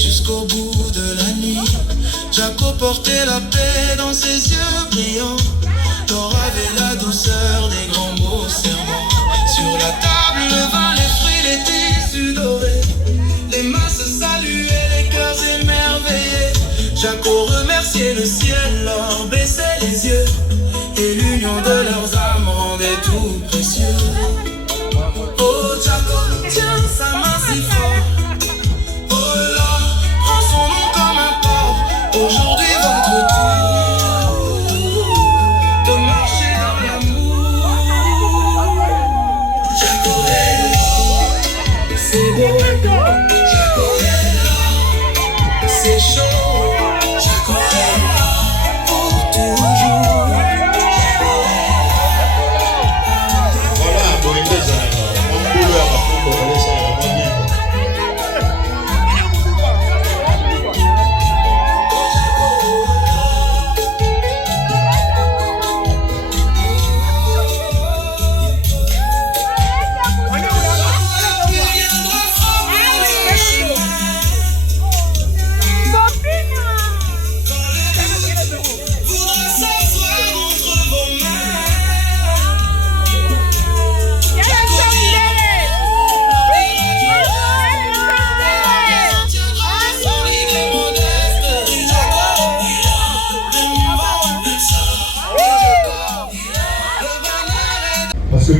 jusqu'au bout de la nuit. Jaco portait la paix dans ses yeux brillants. L'or avait la douceur des grands mots serments. Sur la table, le vin, les fruits, les tissus dorés. Les mains se saluaient, les cœurs émerveillés. Jaco remerciait le ciel, leur baissait les yeux. Et l'union de leurs âmes rendait tout précieux. Oh Jaco, tiens sa main si fort. Oh là, prends son nom comme un port. Aujourd'hui votre tour de marcher dans l'amour. Jaco est là, c'est beau. Jaco est là, c'est chaud. Jaco est là pour toujours.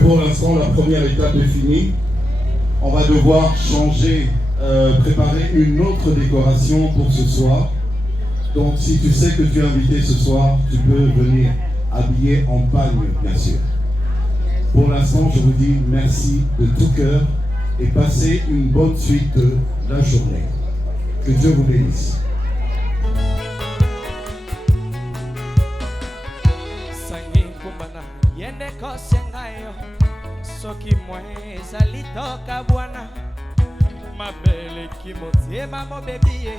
Pour l'instant, la première étape est finie. On va devoir changer, préparer une autre décoration pour ce soir. Donc, si tu sais que tu es invité ce soir, tu peux venir habillé en pagne, bien sûr. Pour l'instant, je vous dis merci de tout cœur et passez une bonne suite de la journée. Que Dieu vous bénisse. Soki mwe zalitoka bwana mabele kimotiema mo bebie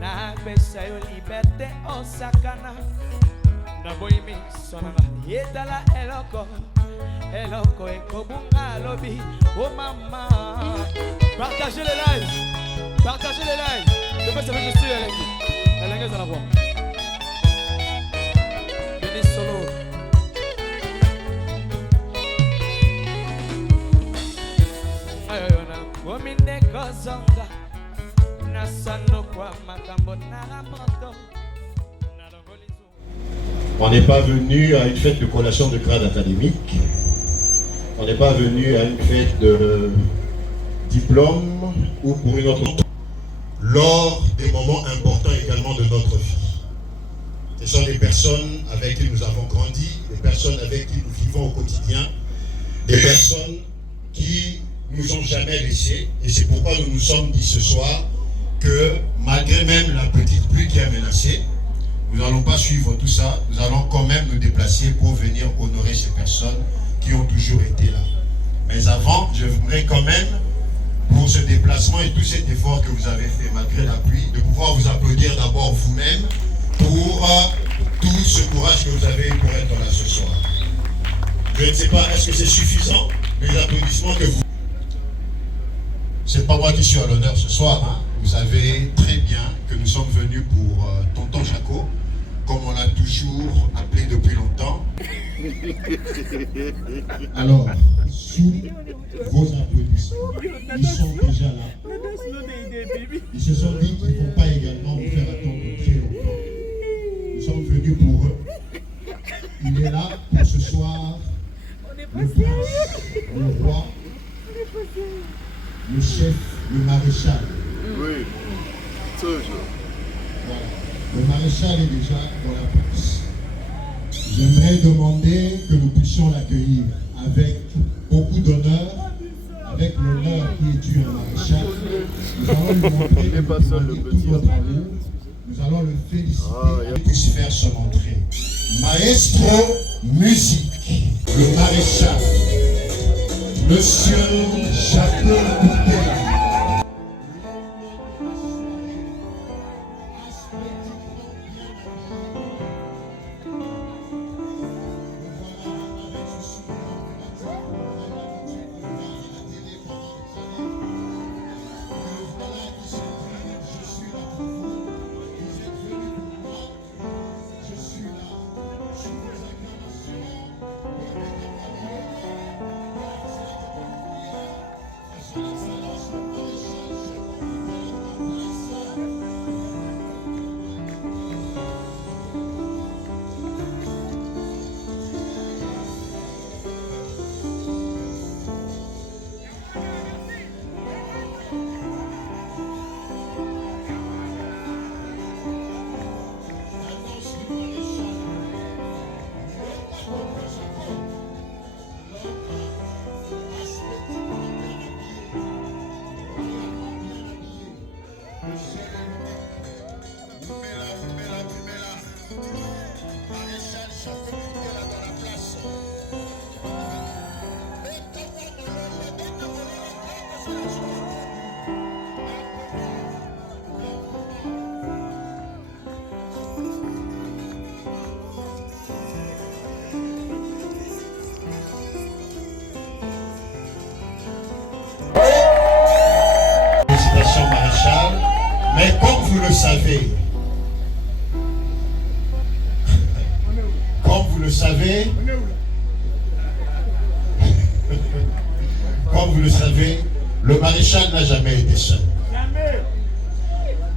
na besa yo liberté osakana na boimi sonana yedala eloko ekobunga lobi oh mama partagez les lives de fait ça veut juste la langue à la voix Denis Solo. On n'est pas venu à une fête de collation de grade académique. On n'est pas venu à une fête de diplôme ou pour une autre. Lors des moments importants également de notre vie. Ce sont des personnes avec qui nous avons grandi, des personnes avec qui nous vivons au quotidien, des personnes qui nous ont jamais laissés. Et c'est pourquoi nous nous sommes dit ce soir que malgré même la petite pluie qui a menacé, nous n'allons pas suivre tout ça, nous allons quand même nous déplacer pour venir honorer ces personnes qui ont toujours été là. Mais avant, je voudrais quand même, pour ce déplacement et tout cet effort que vous avez fait malgré la pluie, de pouvoir vous applaudir d'abord vous-même pour tout ce courage que vous avez eu pour être là ce soir. Je ne sais pas, est-ce que c'est suffisant, les applaudissements que vous... C'est pas moi qui suis à l'honneur ce soir, hein. Vous savez très bien que nous sommes venus pour Tonton Jaco, comme on l'a toujours appelé depuis longtemps. Alors, sous vos applaudissements, ils sont déjà là. Ils se sont dit qu'ils ne vont pas également vous faire attendre très longtemps. Nous sommes venus pour eux. Il est là pour ce soir, le prince, le roi, le chef, le maréchal. Oui, toujours. Voilà. Le maréchal est déjà dans la place. J'aimerais demander que nous puissions l'accueillir avec beaucoup d'honneur, avec l'honneur qui est dû à un maréchal. Nous allons lui montrer tout notre amour. Nous allons le féliciter et puisse faire son entrée. Maestro musique, le maréchal, Monsieur Jaco Boutella. savez, comme vous le savez, le maréchal n'a jamais été seul.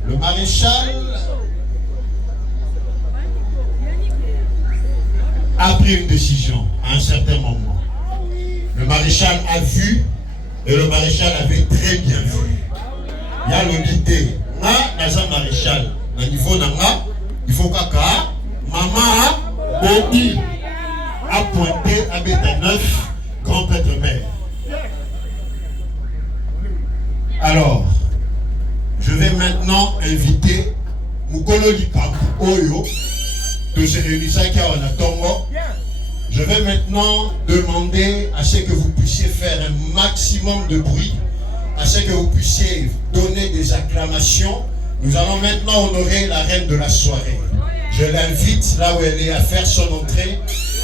Le maréchal a pris une décision à un certain moment. Le maréchal a vu et le maréchal avait très bien vu. Il y a le guidé. Nga naza maréchal. Na niveau nanga, il faut kaka maman Bobby a pointé à Béta-Neuf, grand prêtre maire. Alors, je vais maintenant inviter Mukolo Likamp Oyo de se réunir à Tongo. Je vais maintenant demander à ce que vous puissiez faire un maximum de bruit, à ce que vous puissiez donner des acclamations. Nous allons maintenant honorer la reine de la soirée. Je l'invite là où elle est à faire son entrée,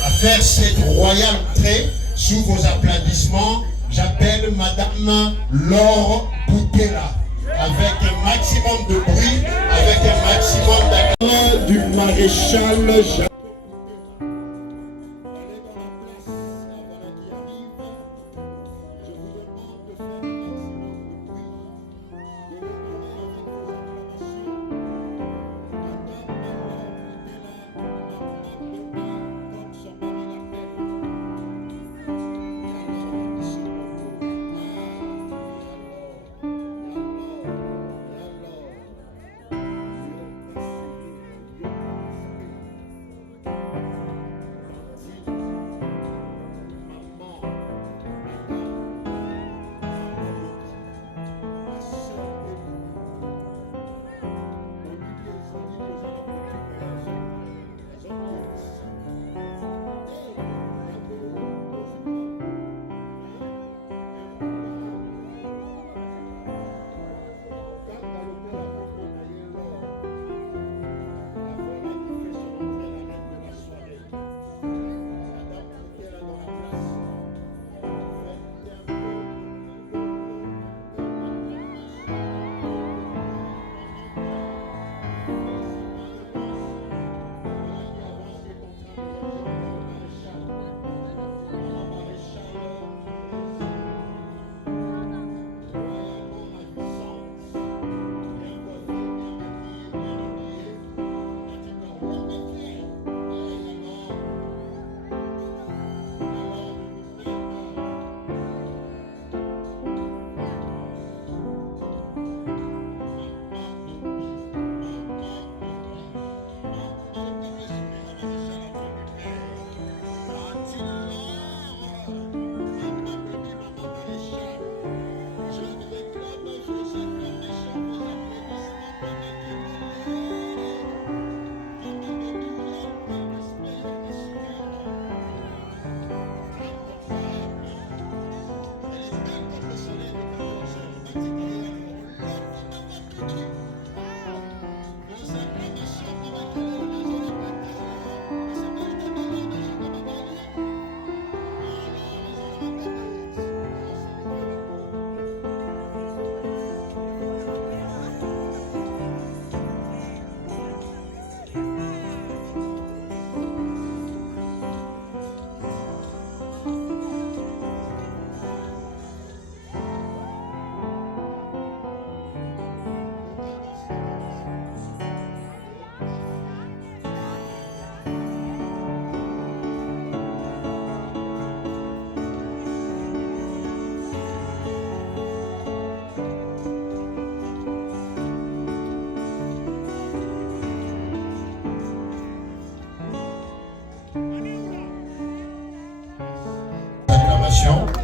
à faire cette royale entrée sous vos applaudissements. J'appelle Madame Laure Boutella avec un maximum de bruit, avec un maximum d'acclamations du maréchal.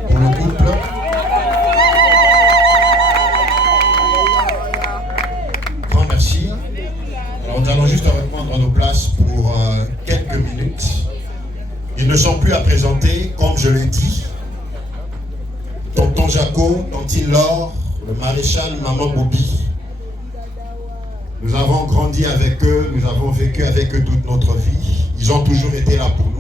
Pour le couple. Grand merci. Alors nous allons juste reprendre nos places pour quelques minutes. Ils ne sont plus à présenter, comme je l'ai dit. Tonton Jaco, Tontine Laure, le maréchal Maman Bobby. Nous avons grandi avec eux, nous avons vécu avec eux toute notre vie. Ils ont toujours été là pour nous.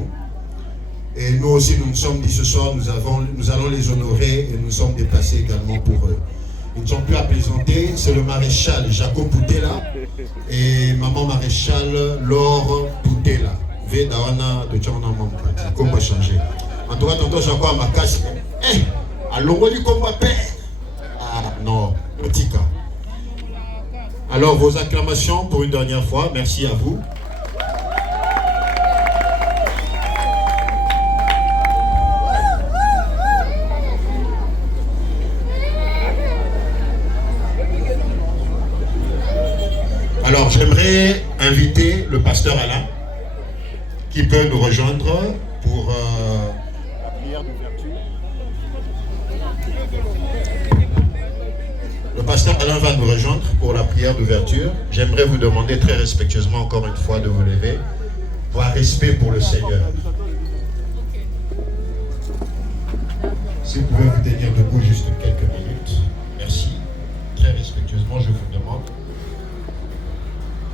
Et nous aussi, nous nous sommes dit ce soir, nous allons les honorer et nous sommes déplacés également pour eux. Ils ne sont plus à plaisanter. C'est le maréchal Jacob Poutela et maman maréchal Laure Poutela. Vedawana de Tchana Mampati. Comment changer? En tout cas, tantôt Jacob à ma casse. Alors, on dit comment père? Ah non, petit cas. Alors, vos acclamations pour une dernière fois. Merci à vous. Alors, j'aimerais inviter le pasteur Alain qui peut nous rejoindre pour la prière d'ouverture. Le pasteur Alain va nous rejoindre pour la prière d'ouverture. J'aimerais vous demander très respectueusement encore une fois de vous lever par respect pour le Seigneur. Si vous pouvez vous tenir debout juste quelques minutes. Merci. Très respectueusement, je vous demande.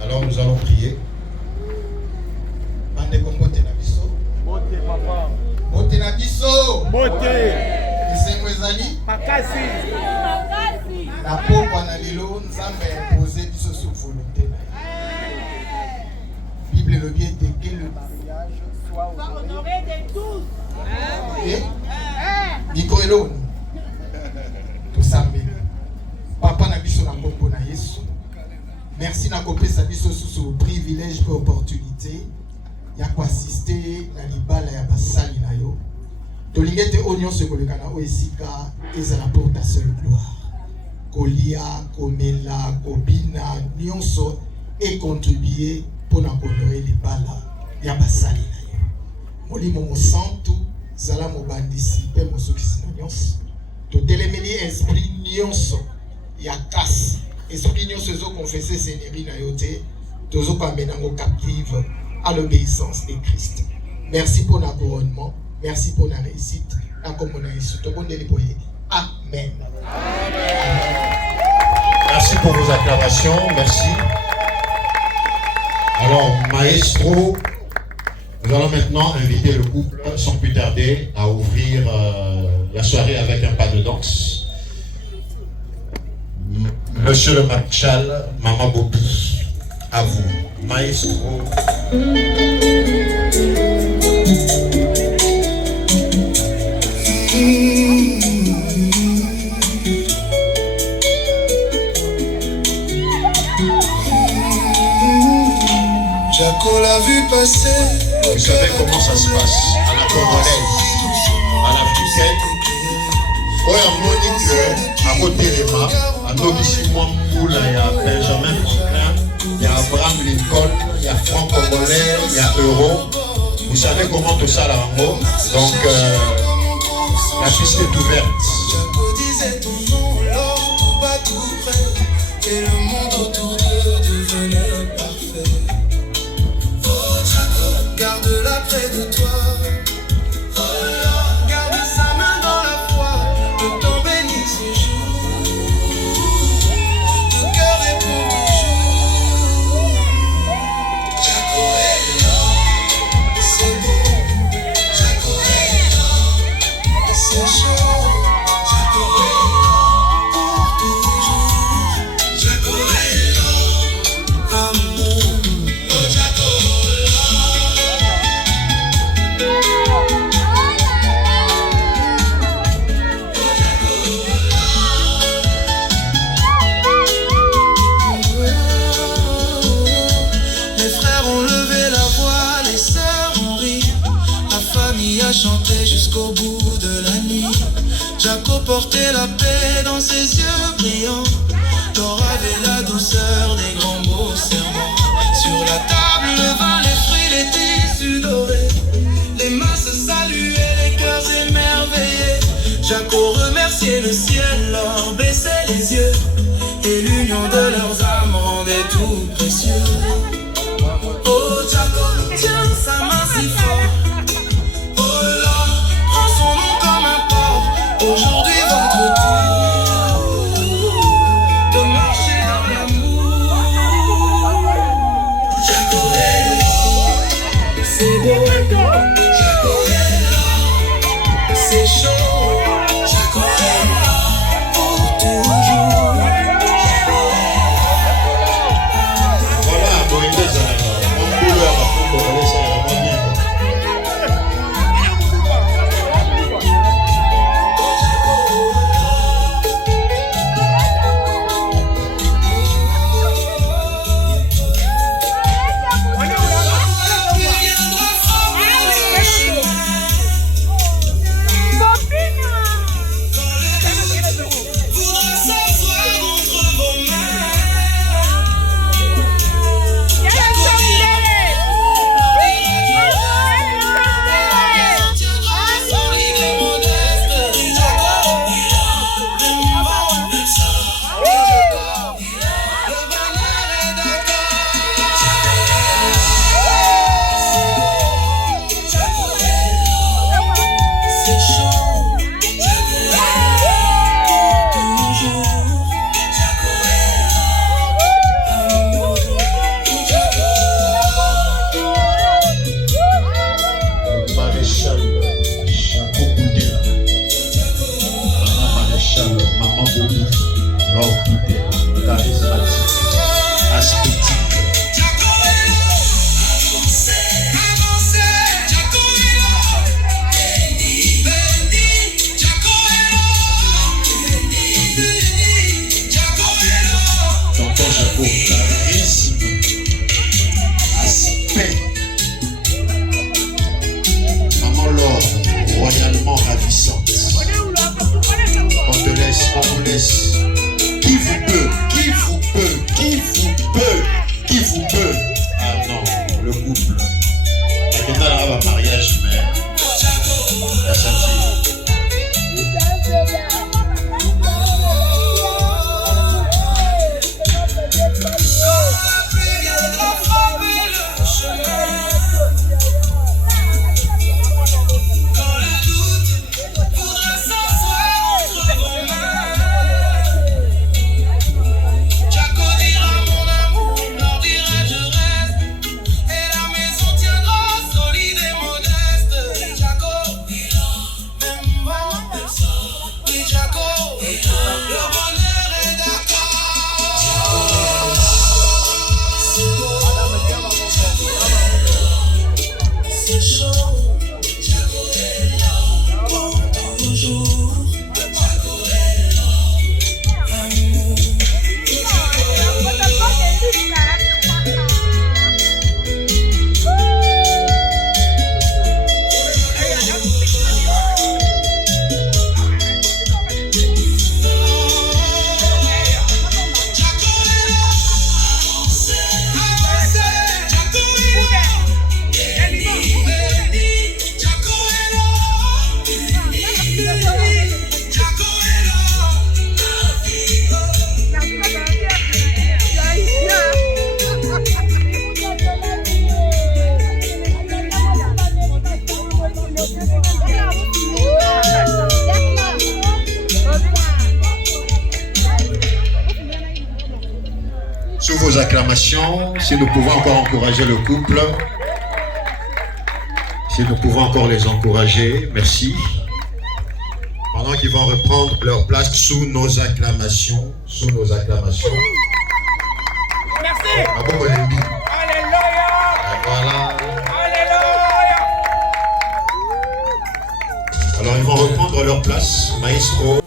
Alors nous allons prier. Bande kombote na biso. Bote papa. Bote na biso. Bote. Esengo ezali. Makasi. Na pokwa na lelo Nzambe imposé biso sur volonté. Bible le bien dit que le mariage soit honoré de tous. Et micro eloni. Tosambe. Papa na biso na kombo na Yesu. Merci na kopesa biso sous privilège et opportunité ya assister na libala ya basali na yo. Tolingete onyo se koleka na oesika ezala pour ta seule gloire. Kolia, komela, kobina, nyonso et contribuer pour na honorer libala ya basali na yo. Molimo mo santu zala mo bandisi pe mo sokisi na nyonso. To telemeli esprit nyonso ya casse. Esprit nyonso ezo confesser Seigneur na yo te, tozo pamena ngo captive à l'obéissance de Christ. Merci pour la couronnement, merci pour la réussite. La commune Jésus, tout le monde est boyé. Amen. Merci pour vos acclamations, merci. Alors, maestro, nous allons maintenant inviter le couple, sans plus tarder, à ouvrir la soirée avec un pas de danse. Monsieur le maréchal, Maman Bobi, à vous, maestro. Jaco l'a vu passer. Vous savez comment ça se passe à la congolaise, à l'africaine. Oui, à Monique, à Motelema, à Nobisi Mwamboula, il y a Benjamin Franklin, il y a Abraham Lincoln, il y a Franck Congolais, il y a Euro. Vous savez comment tout ça là en haut. Donc, la piste est ouverte. Jaco disait ton nom, l'or tout bas tout près, et le monde autour d'eux devenait parfait. Oh Jaco, garde-la près de toi. Chanter jusqu'au bout de la nuit. Jaco portait la paix dans ses yeux brillants. L'or avait la douceur des grands mots serments. Sur la table, le vin, les fruits, les tissus dorés. Les mains se saluaient, les cœurs émerveillés. Jaco remerciait le ciel, leur baissait les yeux. Et l'union de leurs âmes rendait tout précieux. Oh Jaco, tiens sa main si fort. Aujourd'hui, votre tour de marcher dans l'amour. Jaco est là, c'est beau. Jaco est là, c'est chaud. Jaco est là. Maréchal Jaco Boudela, Maman Maréchal, Maman Boubou, Laure Boudela, charismatique, aspectique. Tonton Jaco, charisme, aspect. Maman Laure, royalement ravissante. On te laisse, on vous laisse. Qui vous peut, qui vous peut, qui vous peut, qui vous peut. Ah non, le couple. Il y a un mariage, mais la santé. Sous vos acclamations, si nous pouvons encore encourager le couple, si nous pouvons encore les encourager, merci. Pendant qu'ils vont reprendre leur place sous nos acclamations, Merci. Alléluia. Voilà. Alléluia. Alors ils vont reprendre leur place, maestro.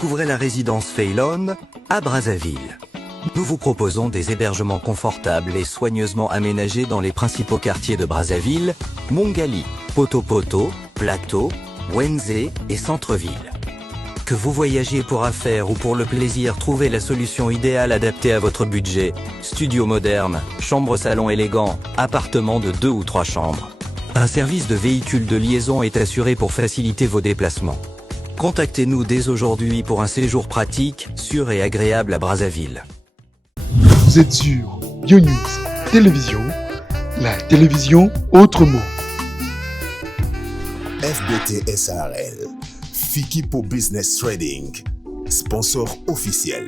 Couvrez la résidence Feilon à Brazzaville. Nous vous proposons des hébergements confortables et soigneusement aménagés dans les principaux quartiers de Brazzaville, Mongali, Poto-Poto, Plateau, Wenzé et Centre-Ville. Que vous voyagiez pour affaires ou pour le plaisir, trouvez la solution idéale adaptée à votre budget. Studio moderne, chambre-salon élégant, appartement de 2 ou 3 chambres. Un service de véhicule de liaison est assuré pour faciliter vos déplacements. Contactez-nous dès aujourd'hui pour un séjour pratique, sûr et agréable à Brazzaville. Vous êtes sur BioNews Télévision, la télévision autrement. FBT SARL, Fikipo Business Trading, sponsor officiel,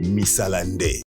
Missalande.